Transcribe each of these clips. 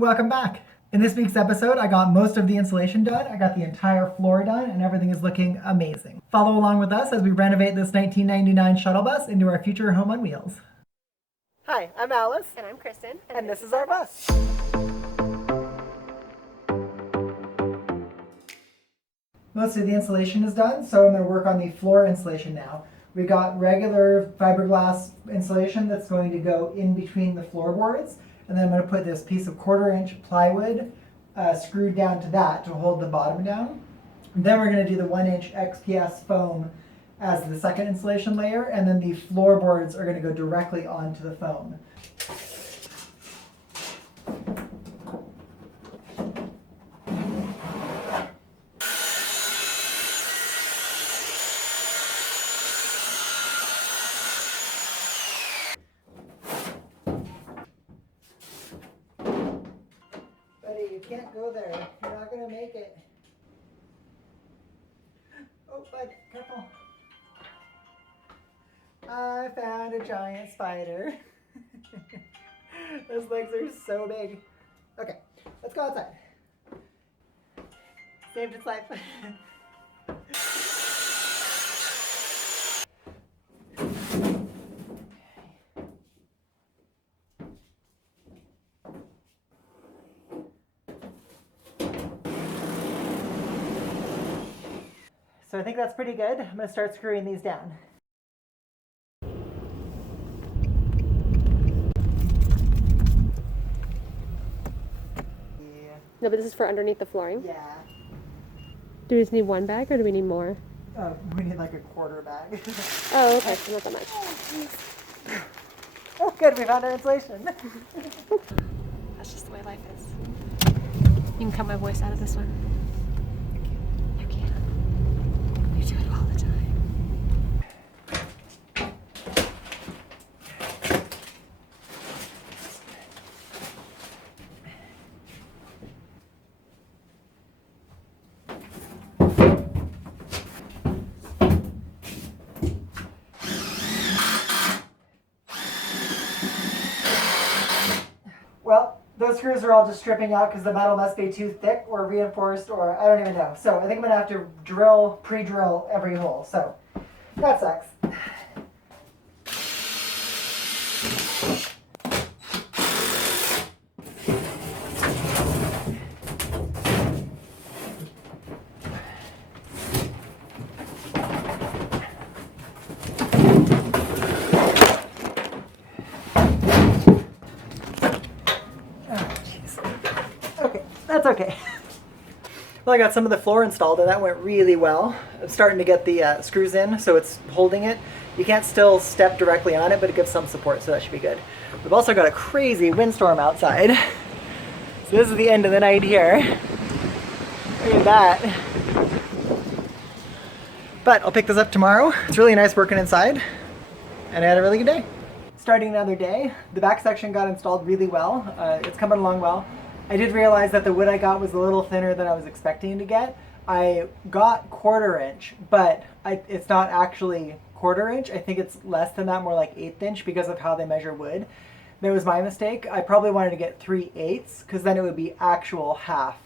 Welcome back. In this week's episode, I got most of the insulation done. I got the entire floor done and everything is looking amazing. Follow along with us as we renovate this 1999 shuttle bus into our future home on wheels. Hi, I'm Alice. And I'm Kristin. And this is our bus. Most of the insulation is done, so I'm going to work on the floor insulation now. We got regular fiberglass insulation that's going to go in between the floorboards, and then I'm going to put this piece of 1/4-inch plywood screwed down to that to hold the bottom down. And then we're going to do the 1-inch XPS foam as the second insulation layer, and then the floorboards are going to go directly onto the foam. You can't go there. You're not going to make it. Oh, bud, careful. I found a giant spider. Those legs are so big. Okay, let's go outside. Saved its life. So I think that's pretty good. I'm going to start screwing these down. Yeah. No, but this is for underneath the flooring? Yeah. Do we just need one bag or do we need more? We need like a 1/4 bag. Oh, okay, so not that much. Oh, good, we found our insulation. That's just the way life is. You can cut my voice out of this one. You can. You do it all the time. Well, those screws are all just stripping out because the metal must be too thick or reinforced or I don't even know. So I think I'm going to have to pre-drill every hole. So that sucks. That's okay. Well, I got some of the floor installed and that went really well. I'm starting to get the screws in so it's holding it. You can't still step directly on it, but it gives some support, so that should be good. We've also got a crazy windstorm outside. So this is the end of the night here. Look at that. But I'll pick this up tomorrow. It's really nice working inside and I had a really good day. Starting another day, the back section got installed really well. It's coming along well. I did realize that the wood I got was a little thinner than I was expecting to get. I got 1/4-inch, but it's not actually 1/4-inch. I think it's less than that, more like 1/8 inch because of how they measure wood. That was my mistake. I probably wanted to get 3/8 because then it would be actual half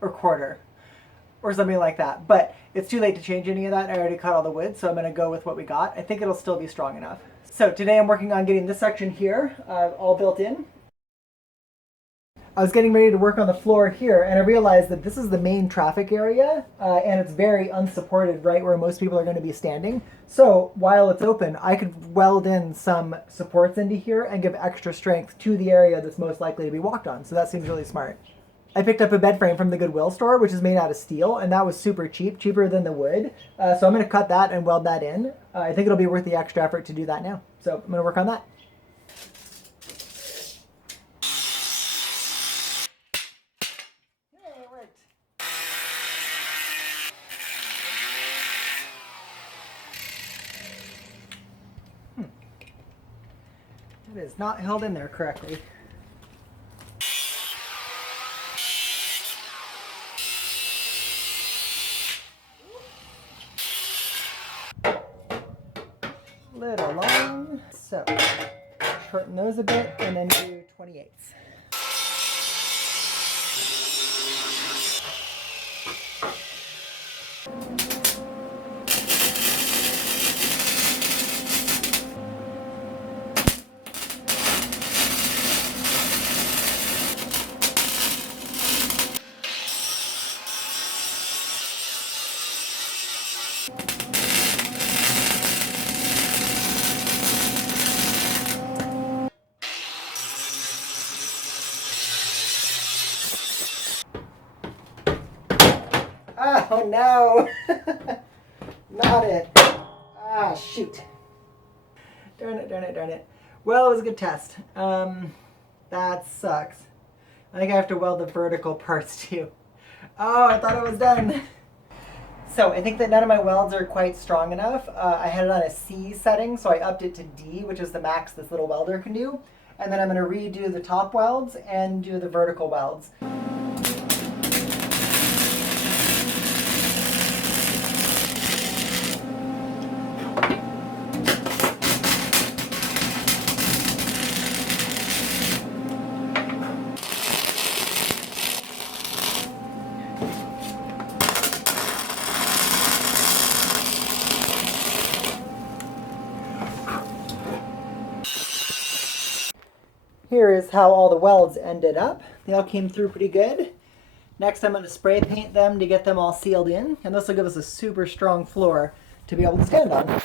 or 1/4 or something like that. But it's too late to change any of that. I already cut all the wood, so I'm going to go with what we got. I think it'll still be strong enough. So today I'm working on getting this section here all built in. I was getting ready to work on the floor here and I realized that this is the main traffic area and it's very unsupported right where most people are going to be standing. So while it's open, I could weld in some supports into here and give extra strength to the area that's most likely to be walked on. So that seems really smart. I picked up a bed frame from the Goodwill store, which is made out of steel, and that was super cheap, cheaper than the wood. So I'm going to cut that and weld that in. I think it'll be worth the extra effort to do that now. So I'm going to work on that. It is not held in there correctly. Little long. So shorten those a bit and then do 28s. Oh no! Not it. Ah, shoot. Darn it, darn it, darn it. Well, it was a good test. That sucks. I think I have to weld the vertical parts too. Oh, I thought it was done. So I think that none of my welds are quite strong enough. I had it on a C setting, so I upped it to D, which is the max this little welder can do. And then I'm gonna redo the top welds and do the vertical welds. Here is how all the welds ended up. They all came through pretty good. Next I'm going to spray paint them to get them all sealed in, and this will give us a super strong floor to be able to stand on.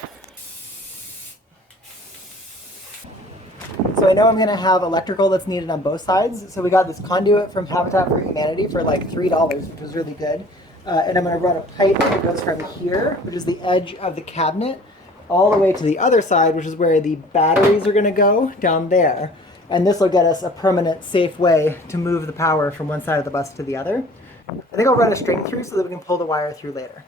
So I know I'm going to have electrical that's needed on both sides, so we got this conduit from Habitat for Humanity for like $3, which was really good. And I'm going to run a pipe that goes from here, which is the edge of the cabinet, all the way to the other side, which is where the batteries are going to go, down there. And this will get us a permanent, safe way to move the power from one side of the bus to the other. I think I'll run a string through so that we can pull the wire through later.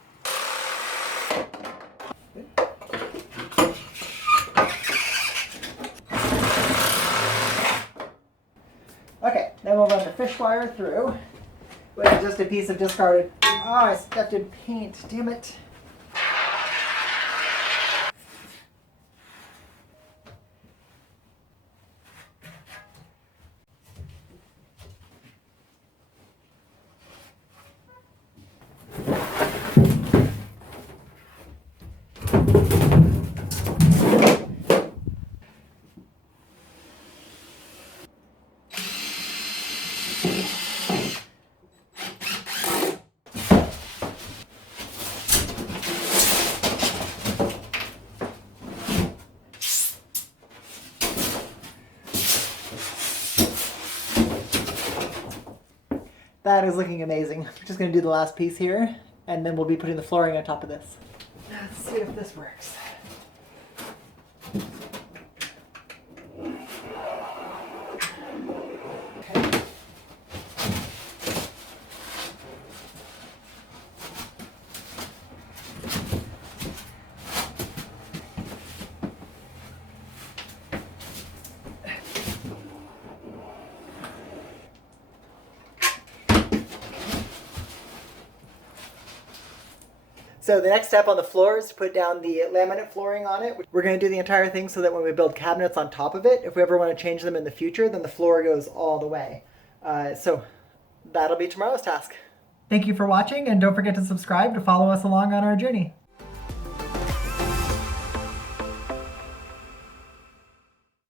Okay, then we'll run the fish wire through with just a piece of discarded... Oh, I stepped in paint, damn it. That is looking amazing. I'm just going to do the last piece here, and then we'll be putting the flooring on top of this. Let's see if this works. Okay. So the next step on the floor is to put down the laminate flooring on it. We're going to do the entire thing so that when we build cabinets on top of it, if we ever want to change them in the future, then the floor goes all the way. So that'll be tomorrow's task. Thank you for watching, and don't forget to subscribe to follow us along on our journey.